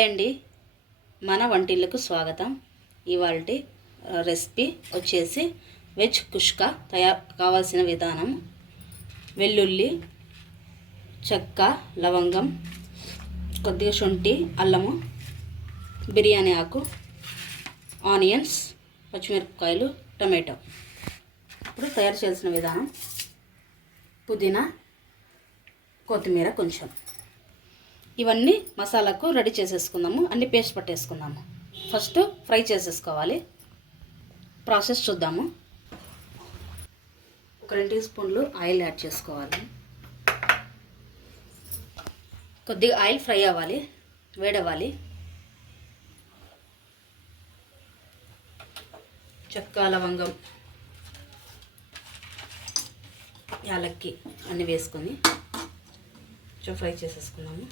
Hi అండి మన వంటిల్లకు స్వాగతం. ఇవాళ రెసిపీ వచ్చేసి వెజ్ కుష్కా తయారు కావాల్సిన విధానం. వెల్లుల్లి చెక్క లవంగం కొద్దిగా శొంఠి అల్లము బిర్యానీ ఆకు ఆనియన్స్ పచ్చిమిరపకాయలు టమాటో. ఇప్పుడు తయారు చేసిన విధానం. పుదీనా కొత్తిమీర కొంచెం. ఇవన్నీ మసాలాకు రెడీ చేసేసుకుందాము. అన్ని పేస్ట్ పట్టేసుకుందాము. ఫస్ట్ ఫ్రై చేసేసుకోవాలి. ప్రాసెస్ చూద్దాము. ఒక రెండు టీ స్పూన్లు ఆయిల్ యాడ్ చేసుకోవాలి. కొద్దిగా ఆయిల్ ఫ్రై అవ్వాలి. వేడవ్వాలి. చెక్క లవంగం యాలక్కి అన్నీ వేసుకొని కొంచెం ఫ్రై చేసేసుకున్నాము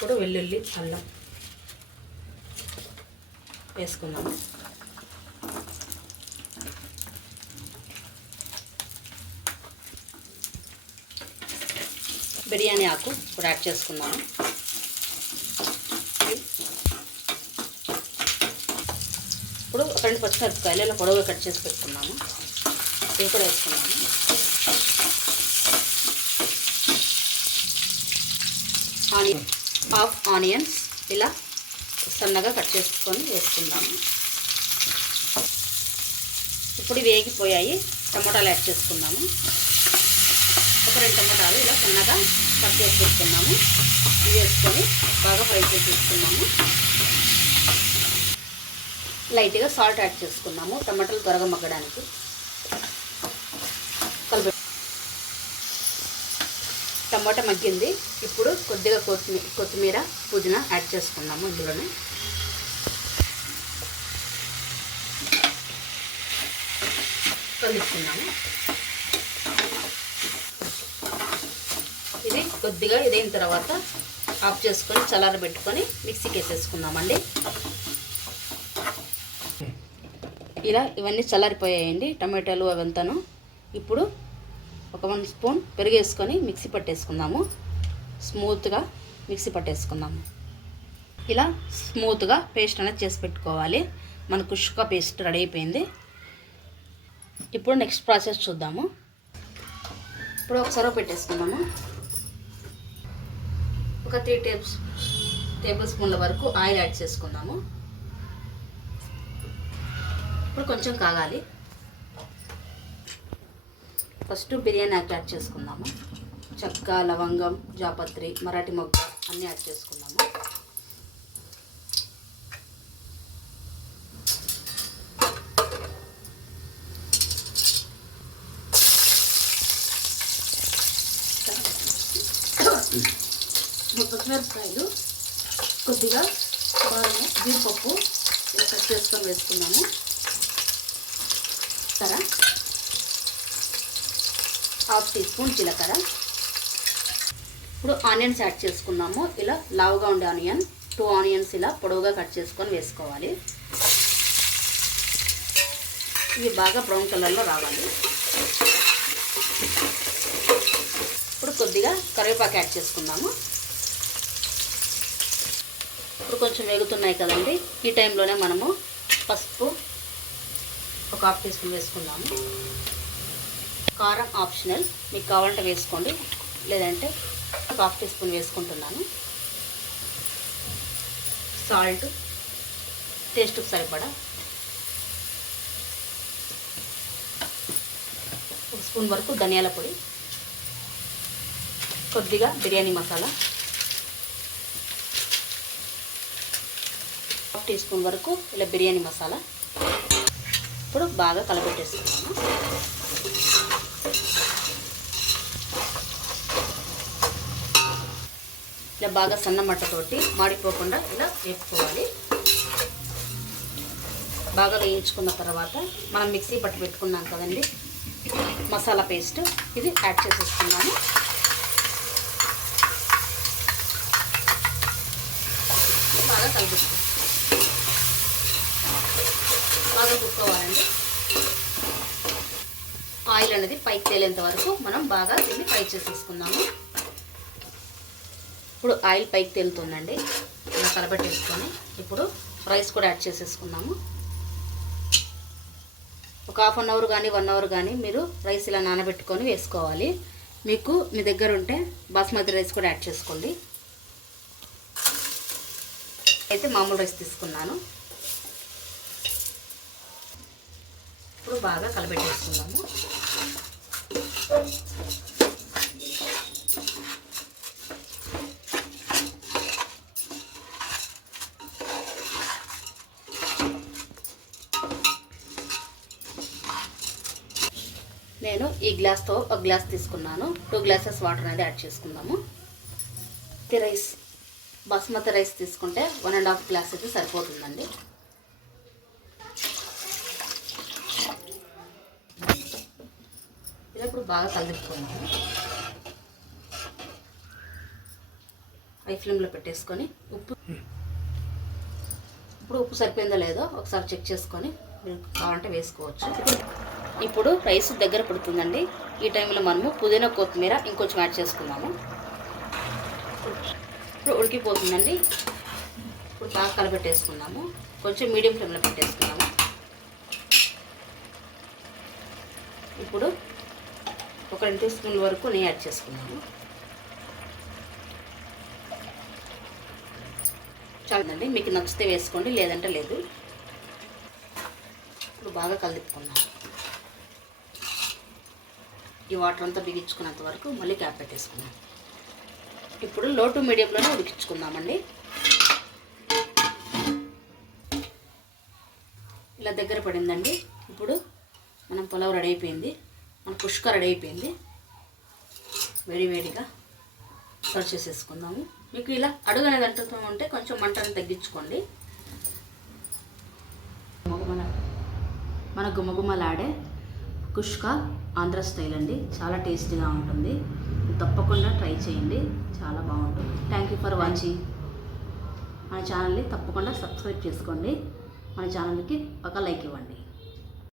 ఇప్పుడు వెల్లుల్లి అల్లం వేసుకున్నాము బిర్యానీ ఆకు ఇప్పుడు యాడ్ చేసుకున్నాము ఇప్పుడు రెండు పచ్చిమిరపకాయలు ఇలా పొడవుగా కట్ చేసి పెట్టుకున్నాము. ఇవి కూడా వేసుకున్నాము ఆనియన్. హాఫ్ ఆనియన్స్ ఇలా సన్నగా కట్ చేసుకొని వేసుకుందాము. ఇప్పుడు వేగిపోయాయి టమోటాలు యాడ్ చేసుకుందాము. ఒక రెండు టమోటాలు ఇలా సన్నగా కట్ చేసి పెట్టుకున్నాము ఇవి వేసుకొని బాగా ఫ్రై చేసి తీసుకున్నాము లైట్గా సాల్ట్ యాడ్ చేసుకున్నాము టమాటాలు త్వరగా మగ్గడానికి. టమాటా మగ్గింది. ఇప్పుడు కొద్దిగా కొత్తిమీర కొత్తిమీర పుదీనా యాడ్ చేసుకున్నాము ఇందులోనే. కలుపుకున్నాము ఇది కొద్దిగా ఇదైన తర్వాత ఆఫ్ చేసుకొని చల్లారబెట్టుకొని మిక్సీకి వేసేసుకుందామండి. ఇలా ఇవన్నీ చల్లారిపోయాయండి టమాటాలు అవంతాను. ఇప్పుడు ఒక వన్ స్పూన్ పెరుగు వేసుకొని మిక్సీ పట్టేసుకుందాము. స్మూత్గా మిక్సీ పట్టేసుకుందాము. ఇలా స్మూత్గా పేస్ట్ అనేది చేసి పెట్టుకోవాలి. మన కుష్కా పేస్ట్ రెడీ అయిపోయింది. ఇప్పుడు నెక్స్ట్ ప్రాసెస్ చూద్దాము. ఇప్పుడు ఒక సర్వ్ పెట్టేసుకుందాము. ఒక త్రీ టేబుల్స్ టేబుల్ స్పూన్ల వరకు ఆయిల్ యాడ్ చేసుకుందాము. ఇప్పుడు కొంచెం కాగాలి. ఫస్ట్ బిర్యానీ యాక్ట్ యాడ్ చేసుకుందాము. చెక్క లవంగం జాపత్రి మరాఠీ మొగ్గ అన్నీ యాడ్ చేసుకుందాము. పచ్చిమిరపకాయలు కొద్దిగా బాగా జీడిపప్పు కట్ చేసుకొని వేసుకున్నాము. హాఫ్ టీ స్పూన్ జీలకర్ర. ఇప్పుడు ఆనియన్స్ యాడ్ చేసుకున్నాము ఇలా లావుగా ఉండే ఆనియన్ టూ ఆనియన్స్ ఇలా పొడవుగా కట్ చేసుకొని వేసుకోవాలి. ఇవి బాగా బ్రౌన్ కలర్లో రావాలి. ఇప్పుడు కొద్దిగా కరివేపాకు యాడ్ చేసుకుందాము. ఇప్పుడు కొంచెం వేగుతున్నాయి కదండి. ఈ టైంలోనే మనము పసుపు ఒక హాఫ్ టీ స్పూన్ వేసుకుందాము. కారం ఆప్షనల్. మీకు కావాలంటే వేసుకోండి. లేదంటే హాఫ్ టీ స్పూన్ వేసుకుంటున్నాను. సాల్ట్. టేస్ట్కి సరిపడా. ఒక స్పూన్ వరకు ధనియాల పొడి. కొద్దిగా biryani masala. Half teaspoon వరకు ఇలా బిర్యానీ మసాలా. ఇప్పుడు బాగా కలపెట్టేసుకున్నాను ఇలా బాగా సన్న మట్టతోటి మాడిపోకుండా ఇలా వేపుకోవాలి. బాగా వేయించుకున్న తర్వాత మనం మిక్సీ పట్టు పెట్టుకున్నాం కదండి మసాలా పేస్ట్ ఇది యాడ్ చేసేసుకున్నాను బాగా కలుపుతుంది బాగా కుట్టుకోవాలండి. ఆయిల్ అనేది పైకి తేలేంత వరకు మనం బాగా దీన్ని ఫ్రై చేసేసుకుందాము. ఇప్పుడు ఆయిల్ పైకి తేలుతుందండి. ఇలా కలబెట్టేసుకొని ఇప్పుడు రైస్ కూడా యాడ్ చేసేసుకున్నాము ఒక హాఫ్ అన్ అవర్ కానీ వన్ అవర్ కానీ మీరు రైస్ ఇలా నానబెట్టుకొని వేసుకోవాలి. మీకు మీ దగ్గర ఉంటే బాస్మతి రైస్ కూడా యాడ్ చేసుకోండి. అయితే మామూలు రైస్ తీసుకున్నాను. ఇప్పుడు బాగా కలబెట్టేసుకుందాము. నేను ఈ గ్లాస్తో ఒక గ్లాస్ తీసుకున్నాను. టూ గ్లాసెస్ వాటర్ అనేది యాడ్ చేసుకుందాము. ఇది రైస్ బాస్మతి రైస్ తీసుకుంటే వన్ అండ్ హాఫ్ గ్లాస్ అయితే సరిపోతుందండి. ఇప్పుడు బాగా కలుపుకున్నాము హై ఫ్లేమ్లో పెట్టేసుకొని ఉప్పు. ఇప్పుడు ఉప్పు సరిపోయిందో లేదో ఒకసారి చెక్ చేసుకొని కావాలంటే వేసుకోవచ్చు. ఇప్పుడు రైస్ దగ్గర పడుతుందండి. ఈ టైంలో మనము పుదీనా కొత్తిమీర ఇంకొంచెం యాడ్ చేసుకున్నాము. ఇప్పుడు ఉడికిపోతుందండి. ఇప్పుడు బాగా కలపెట్టేసుకున్నాము కొంచెం మీడియం ఫ్లేమ్లో పెట్టేసుకున్నాము. ఇప్పుడు ఒక రెండు టీ స్పూన్ల వరకు నెయ్యి యాడ్ చేసుకున్నాము చాలండి మీకు నచ్చితే వేసుకోండి లేదంటే లేదు. ఇప్పుడు బాగా కలుపుకున్నాం ఈ వాటర్ అంతా బిగించుకున్నంత వరకు మళ్ళీ క్యాప్ పెట్టేసుకున్నాం ఇప్పుడు లో టు మీడియంలోనే ఉడికించుకుందామండి. ఇలా దగ్గర పడిందండి. ఇప్పుడు మనం పులావ్ రెడీ అయిపోయింది. మన పుష్క రెడీ అయిపోయింది. వేడి వేడిగా సర్వ్ చేసేసుకుందాము. మీకు ఇలా అడుగు అనేది అంటుతూ ఉంటే కొంచెం మంటను తగ్గించుకోండి. మన గుమగుమలాడే కుష్క ఆంధ్ర స్టైల్ అండి. చాలా టేస్టీగా ఉంటుంది. తప్పకుండా ట్రై చేయండి. చాలా బాగుంటుంది. థ్యాంక్ యూ ఫర్ వాచింగ్ మన ఛానల్ని తప్పకుండా సబ్స్క్రైబ్ చేసుకోండి. మన ఛానల్కి ఒక లైక్ ఇవ్వండి.